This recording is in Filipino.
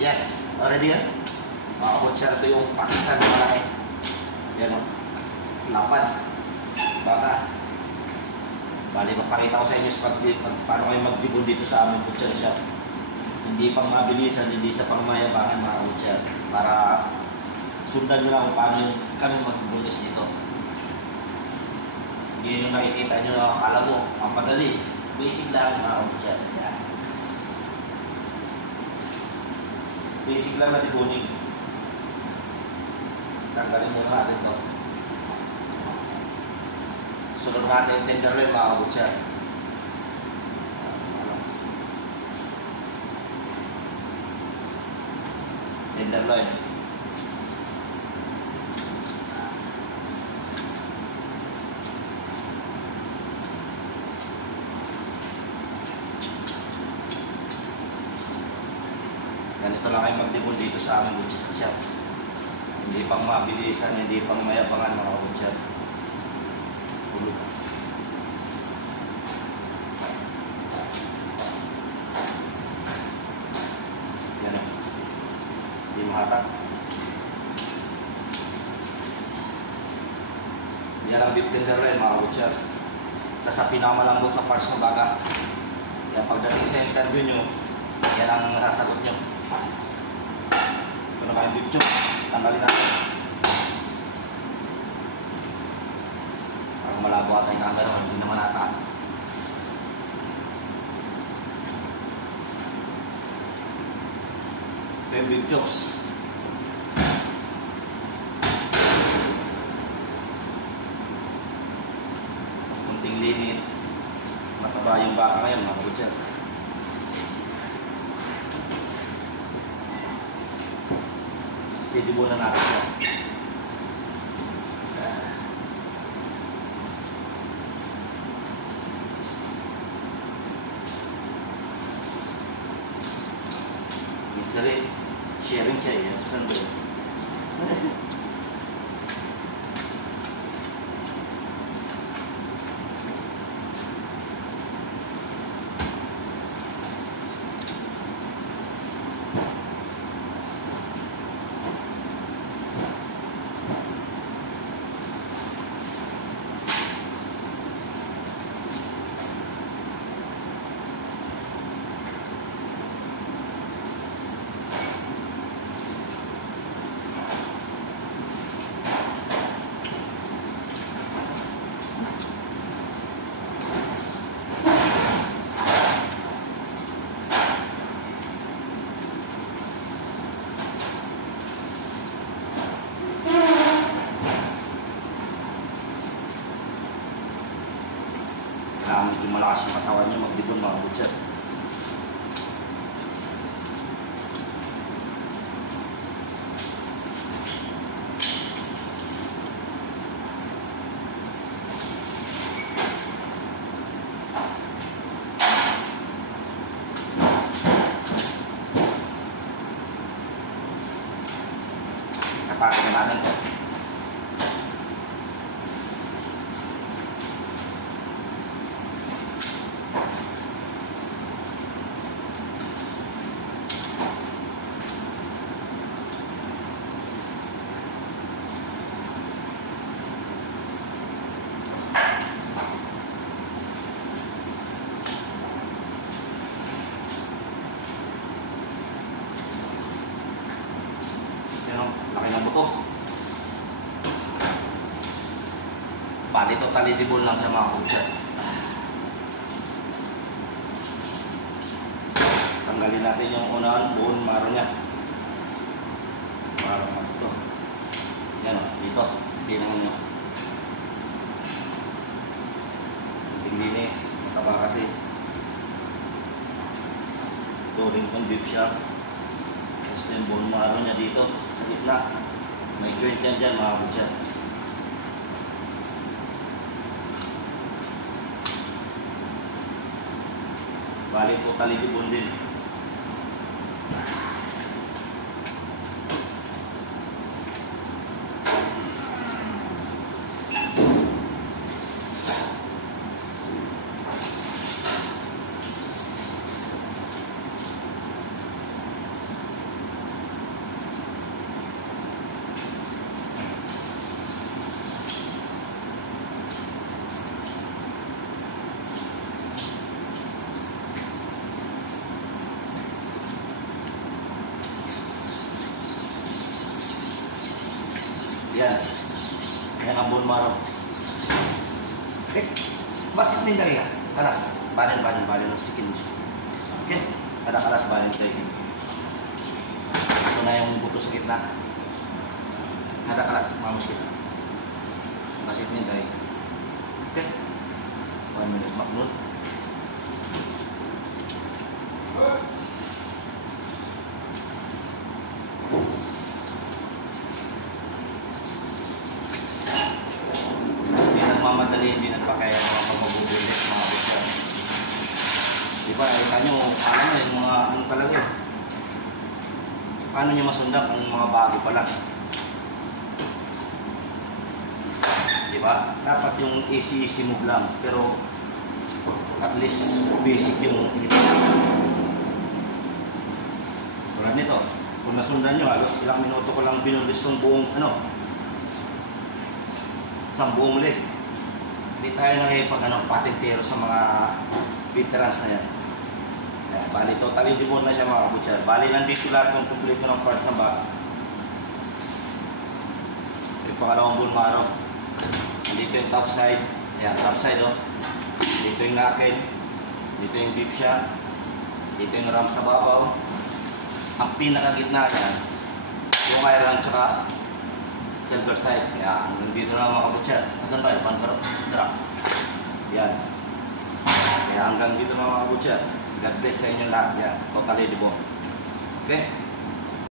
Yes, already yan. Mga kabutcher, ito yung Pakistan na malaki. Yan o. Lapad. Baka. Bali, magpakita ko sa inyo paano kayo magdibon dito sa aming butcher shop. Hindi pang mabilisan, hindi sa pangmayabangan mga kabutcher. Para sundan nyo na kung paano yung kami magbunis dito. Hindi yung nakikita nyo na alam mo, ang madali. Basic lang mga kabutcher. Yan. Basic lang na dibunin. Tanggalin muna natin ito. Sunod natin yung tenderloin mga kabutcher. Tenderloin. Ganito lang kayo magdibon dito sa aming butcher shop. Hindi pang mabilisan, hindi pang mayabangan mga kabutcher. Tulog. Yan o. Hindi mahatak. Yan ang beef tenderloin mga kabutcher. Isa sa pinakamalambot na parts ng baga. Kaya pagdating sa interview nyo, yan ang nasasagot nyo. Ito na kayong beef chop. Tanggalin natin. Parang malabo ata yung camera, hindi naman ata. Ito yung beef chops. Mas kunting linis. Mataba yung baka ngayon mga kabutcher. Didibo na natin siya. Mystery, sharing siya eh. Saan ba yun? Medyo malakas yung katawan niya magdibon mga butcher. Kapakin na natin ito. Laki ng buto. Bali totally dibol lang sa mga butcher. Tanggalin natin yung unang buong maro niya. Maro na ito. Yan o, dito. Tingnan nyo. Kunting linis. Mataba kasi. Ito rin kung beef siya. Tapos yung buong maro niya dito. Sa gitna. May joint yan dyan mga butcher. Bali totally dibon din. Yan. Yan ang bone marrow. Okay. Basit na yung dali. Kalas. Balin ng sikin mo siya. Okay. Kada kalas balin sa ikin. Ito na yung buto sa gitna. Kada kalas. Mamos kita. Basit na yung dali. Okay. 1 minute maknul. Mamadali, hindi nagpakaya mga pagmabubulit, mga busya. Diba, kita nyo, paano yung mga ano talaga eh. Paano nyo masundan ang mga bago pa lang. Diba? Dapat yung easy move lang, pero at least basic yung ito. Tulad nito, kung nasundan nyo, halos ilang minuto ko lang binulis ng buong isang buong leg. Hindi tayo nakipag patintero sa mga veterans na yan. Ayan, bali, totally devote na siya mga kabutser. Bali, nandito lahat yung kompleto ng part na ba. Yung pangalawang bone marrow. Dito yung top side. Ayan, top side oh. Dito yung knuckle. Dito yung deep shot. Dito yung ram sa babaw. Ang pinakagitna yan, yung iron tsaka silver side. Kaya hanggang dito na mga kabutser. Nasaan tayo? Drop. Yan. Kaya hanggang dito na mga kabutser. God bless sa inyo lahat. Yan. Totally devote. Okay?